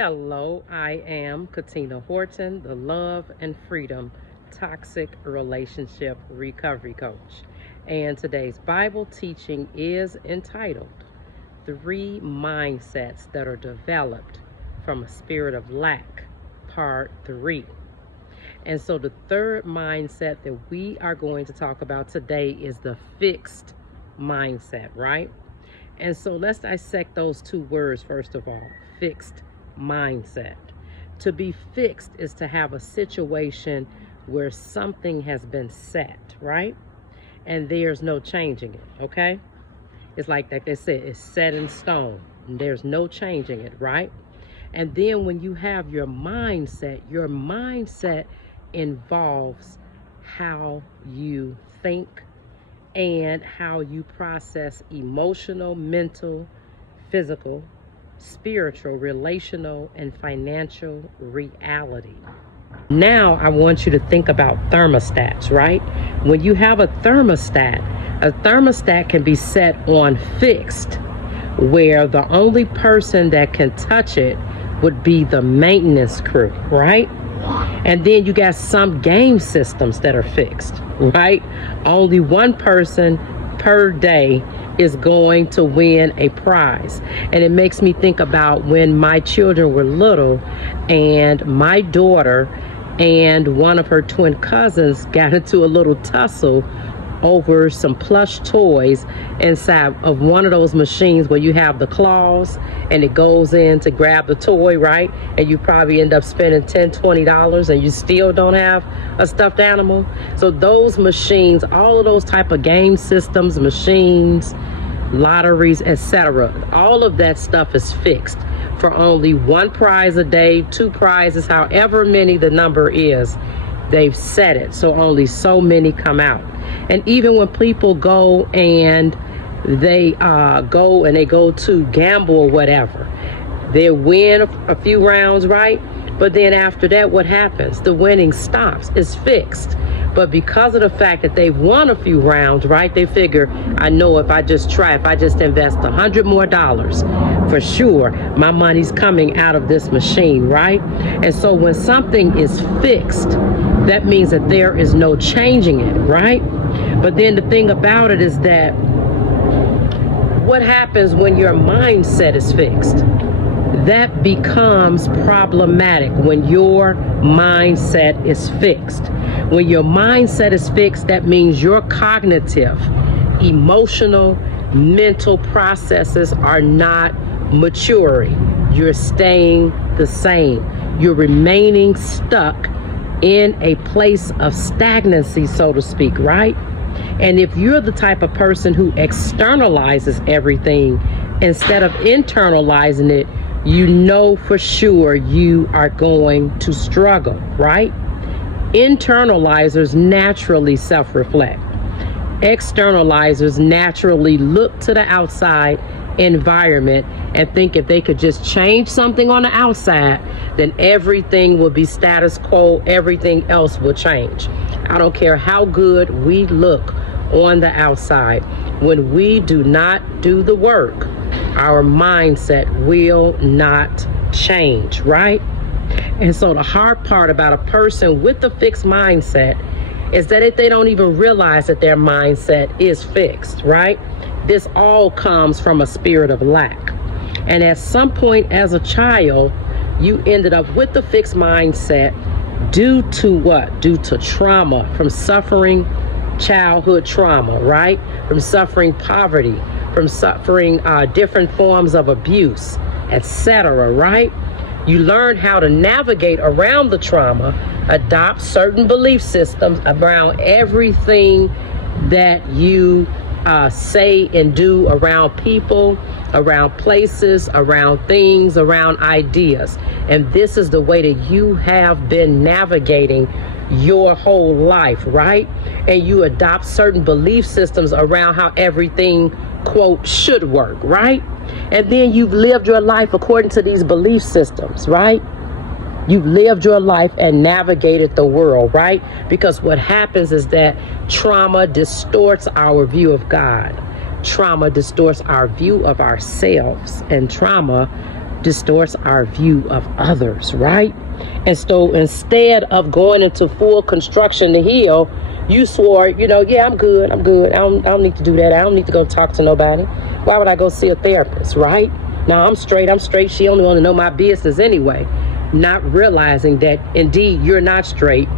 Hello, I am Katina Horton, the Love and Freedom Toxic Relationship Recovery Coach. And today's Bible teaching is entitled 3 Mindsets That Are Developed from a Spirit of Lack, Part 3. And so the third mindset that we are going to talk about today is the fixed mindset, right? And so let's dissect those two words first of all. Fixed mindset. To be fixed is to have a situation where something has been set, right? And there's no changing it, okay? It's like they said, it's set in stone. And there's no changing it, right? And then when you have your mindset involves how you think and how you process emotional, mental, physical, spiritual, relational, and financial reality. Now I want you to think about thermostats, right? When you have a thermostat can be set on fixed, where the only person that can touch it would be the maintenance crew, right? And then you got some game systems that are fixed, right? Only one person per day is going to win a prize. And it makes me think about when my children were little and my daughter and one of her twin cousins got into a little tussle over some plush toys inside of one of those machines where you have the claws and it goes in to grab the toy, right? And you probably end up spending $10-20 and you still don't have a stuffed animal. So those machines, all of those type of game systems, machines, lotteries, etc., all of that stuff is fixed for only one prize a day, 2 prizes, however many the number is. They've set it so only so many come out. And even when people go and they go to gamble or whatever, they win a few rounds, right? But then after that, what happens? The winning stops. It's fixed. But because of the fact that they've won a few rounds, right, they figure, I know if I just invest $100 more, for sure, my money's coming out of this machine, right? And so when something is fixed, that means that there is no changing it, right? But then the thing about it is that what happens when your mindset is fixed? That becomes problematic when your mindset is fixed. When your mindset is fixed, that means your cognitive, emotional, mental processes are not maturing. You're staying the same. You're remaining stuck in a place of stagnancy, so to speak, right? And if you're the type of person who externalizes everything instead of internalizing it, you know for sure you are going to struggle, right? Internalizers naturally self-reflect. Externalizers naturally look to the outside environment and think if they could just change something on the outside, then everything will be status quo, everything else will change. I don't care how good we look on the outside. When we do not do the work, our mindset will not change, right? And so the hard part about a person with a fixed mindset is that if they don't even realize that their mindset is fixed, right? This all comes from a spirit of lack. And at some point as a child, you ended up with the fixed mindset due to what? Due to trauma, from suffering childhood trauma, right? From suffering poverty, from suffering different forms of abuse, etc., right? You learn how to navigate around the trauma, adopt certain belief systems around everything that you say and do around people, around places, around things, around ideas. And this is the way that you have been navigating your whole life, right? And you adopt certain belief systems around how everything, quote, should work, right? And then you've lived your life according to these belief systems, right? You've lived your life and navigated the world, right? Because what happens is that trauma distorts our view of God. Trauma distorts our view of ourselves. And trauma distorts our view of others, right? And so instead of going into full construction to heal, you swore, yeah, I'm good. I don't need to do that. I don't need to go talk to nobody. Why would I go see a therapist, right? No, I'm straight. She only want to know my business anyway. Not realizing that indeed you're not straight,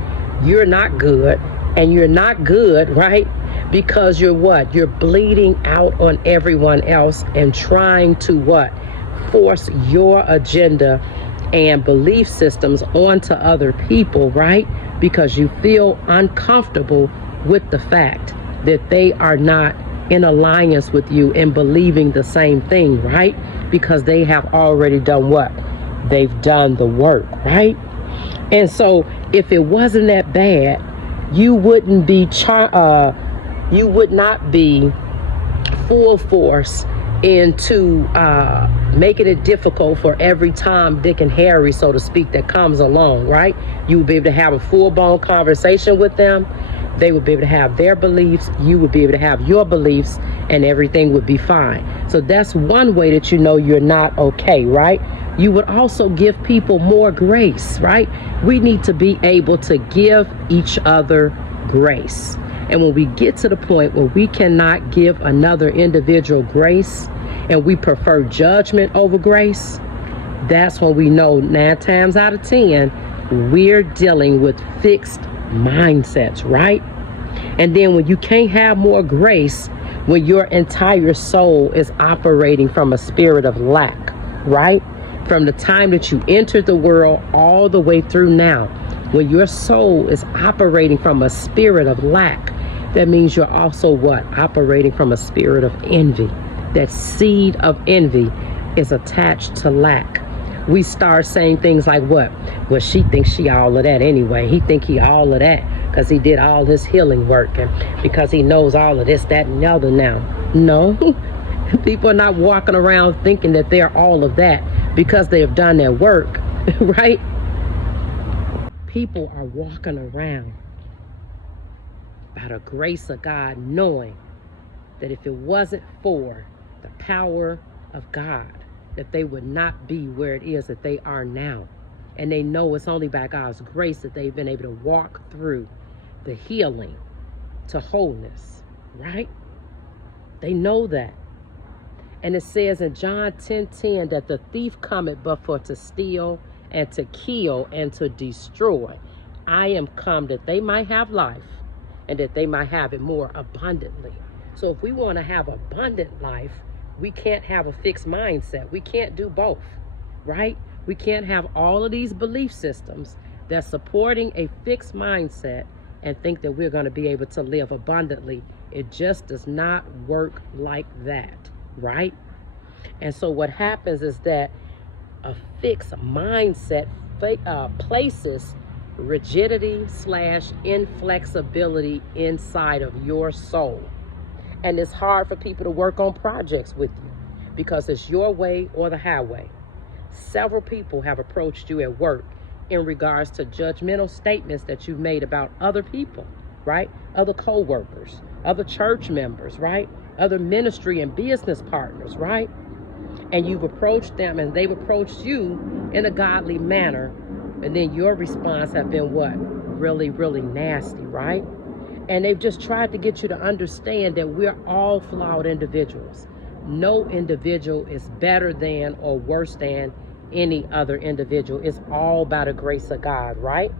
you're not good, and you're not good, right? Because you're what? You're bleeding out on everyone else and trying to what? Force your agenda and belief systems onto other people, right? Because you feel uncomfortable with the fact that they are not in alliance with you and believing the same thing, right? Because they have already done what? They've done the work, right? And so if it wasn't that bad, you would not be full force into making it difficult for every Tom, Dick, and Harry, so to speak, that comes along, right? You would be able to have a full-blown conversation with them. They would be able to have their beliefs. You would be able to have your beliefs, and everything would be fine. So that's one way that you know you're not okay, right? You would also give people more grace, right? We need to be able to give each other grace. And when we get to the point where we cannot give another individual grace and we prefer judgment over grace, that's when we know 9 times out of 10, we're dealing with fixed mindsets, right? And then when you can't have more grace, when your entire soul is operating from a spirit of lack, right? From the time that you entered the world all the way through now, when your soul is operating from a spirit of lack, that means you're also what? Operating from a spirit of envy. That seed of envy is attached to lack. We start saying things like what? Well, she thinks she all of that anyway. He think he all of that because he did all his healing work and because he knows all of this, that, and the other now. No, people are not walking around thinking that they're all of that because they have done their work, right? People are walking around by the grace of God, knowing that if it wasn't for the power of God, that they would not be where it is that they are now. And they know it's only by God's grace that they've been able to walk through the healing to wholeness, right? They know that. And it says in John 10:10 that the thief cometh but for to steal and to kill and to destroy. I am come that they might have life and that they might have it more abundantly. So if we want to have abundant life, we can't have a fixed mindset. We can't do both, right? We can't have all of these belief systems that's supporting a fixed mindset and think that we're going to be able to live abundantly. It just does not work like that, right? And so what happens is that a fixed mindset places rigidity / inflexibility inside of your soul. And it's hard for people to work on projects with you because it's your way or the highway. Several people have approached you at work in regards to judgmental statements that you've made about other people, right? Other co-workers, other church members, right? Other ministry and business partners, right? And you've approached them and they've approached you in a godly manner. And then your response have been what? Really, really nasty, right? And they've just tried to get you to understand that we're all flawed individuals. No individual is better than or worse than any other individual. It's all by the grace of God, right?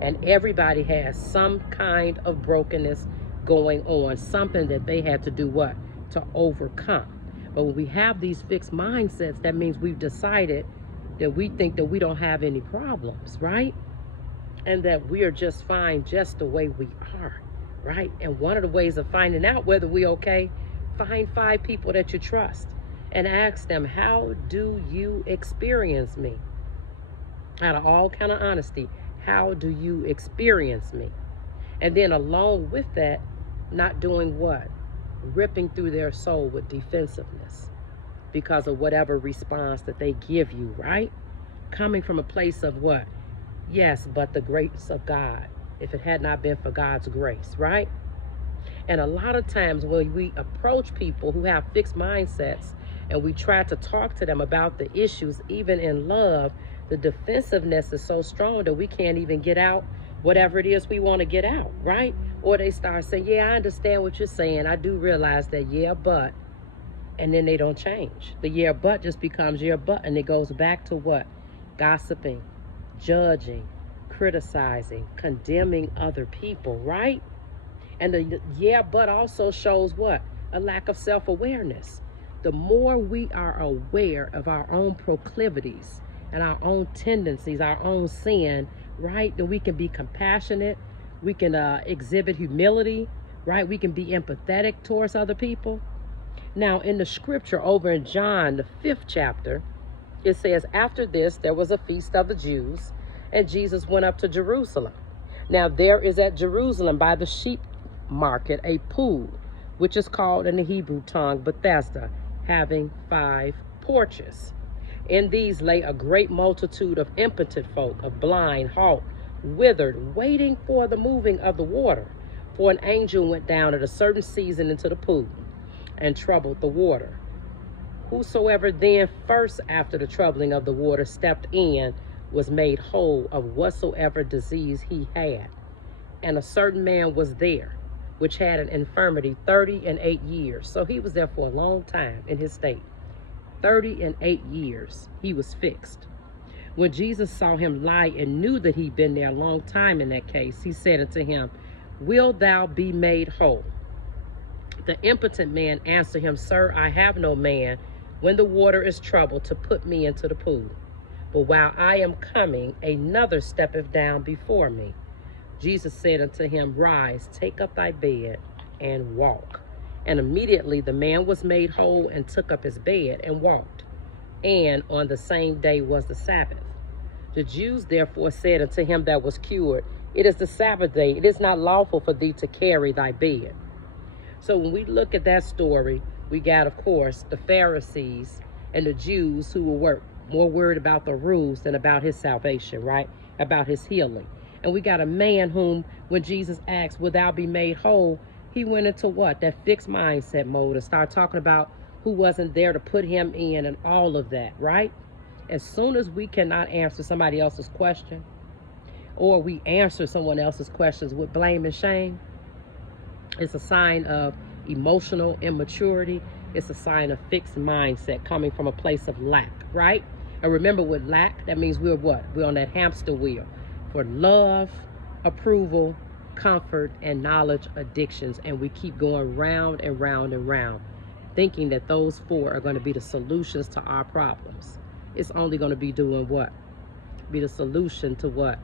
And everybody has some kind of brokenness going on, something that they had to do what? To overcome. But when we have these fixed mindsets, that means we've decided that we think that we don't have any problems, right? And that we are just fine just the way we are, right? And one of the ways of finding out whether we're okay, find 5 people that you trust and ask them, how do you experience me? Out of all kind of honesty, how do you experience me? And then along with that, not doing what? Ripping through their soul with defensiveness because of whatever response that they give you, right? Coming from a place of what? Yes, but the grace of God. If it had not been for God's grace, right? And a lot of times when we approach people who have fixed mindsets, and we try to talk to them about the issues, even in love, the defensiveness is so strong that we can't even get out whatever it is we want to get out, right? Or they start saying, yeah, I understand what you're saying. I do realize that, yeah, but, and then they don't change. The yeah, but just becomes yeah, but, and it goes back to what? Gossiping, judging, criticizing, condemning other people, right? And the yeah, but also shows what? A lack of self-awareness. The more we are aware of our own proclivities and our own tendencies, our own sin, right, then we can be compassionate. We can exhibit humility, right? We can be empathetic towards other people. Now, in the scripture over in John, the 5th chapter, it says, after this, there was a feast of the Jews, and Jesus went up to Jerusalem. Now, there is at Jerusalem by the sheep market a pool, which is called in the Hebrew tongue Bethesda, having 5 porches. In these lay a great multitude of impotent folk, of blind, halt, withered, waiting for the moving of the water. For an angel went down at a certain season into the pool and troubled the water. Whosoever then first after the troubling of the water stepped in was made whole of whatsoever disease he had. And a certain man was there, which had an infirmity 38 years. So he was there for a long time in his state. 38 years he was fixed. When Jesus saw him lie and knew that he'd been there a long time in that case, he said unto him, Wilt thou be made whole? The impotent man answered him, Sir, I have no man, when the water is troubled, to put me into the pool. But while I am coming, another steppeth down before me. Jesus said unto him, Rise, take up thy bed, and walk. And immediately the man was made whole, and took up his bed, and walked. And on the same day was the Sabbath. The Jews therefore said unto him that was cured, It is the Sabbath day, it is not lawful for thee to carry thy bed. So when we look at that story, we got, of course, the Pharisees and the Jews who were more worried about the rules than about his salvation, right? About his healing. And we got a man whom, when Jesus asked, Will thou be made whole? He went into what? That fixed mindset mode and started talking about who wasn't there to put him in and all of that, right? As soon as we cannot answer somebody else's question, or we answer someone else's questions with blame and shame, it's a sign of emotional immaturity. It's a sign of fixed mindset coming from a place of lack, right? And remember, with lack, that means we're what? We're on that hamster wheel for love, approval, comfort, and knowledge addictions. And we keep going round and round and round, thinking that those 4 are going to be the solutions to our problems. It's only going to be doing what? Be the solution to what?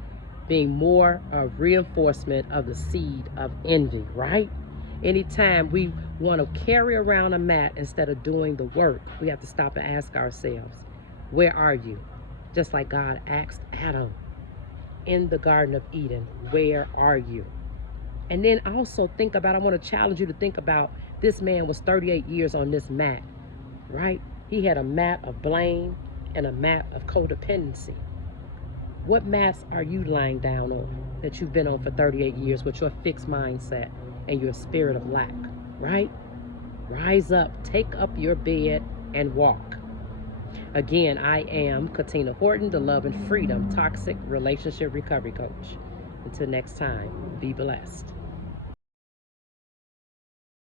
Being more of reinforcement of the seed of envy, right? Anytime we want to carry around a mat instead of doing the work, we have to stop and ask ourselves, where are you? Just like God asked Adam in the Garden of Eden, where are you? And then also think about, I want to challenge you to think about, this man was 38 years on this mat, right? He had a mat of blame and a mat of codependency. What mats are you lying down on that you've been on for 38 years with your fixed mindset and your spirit of lack, right? Rise up, take up your bed, and walk. Again, I am Katina Horton, the Love and Freedom Toxic Relationship Recovery Coach. Until next time, be blessed.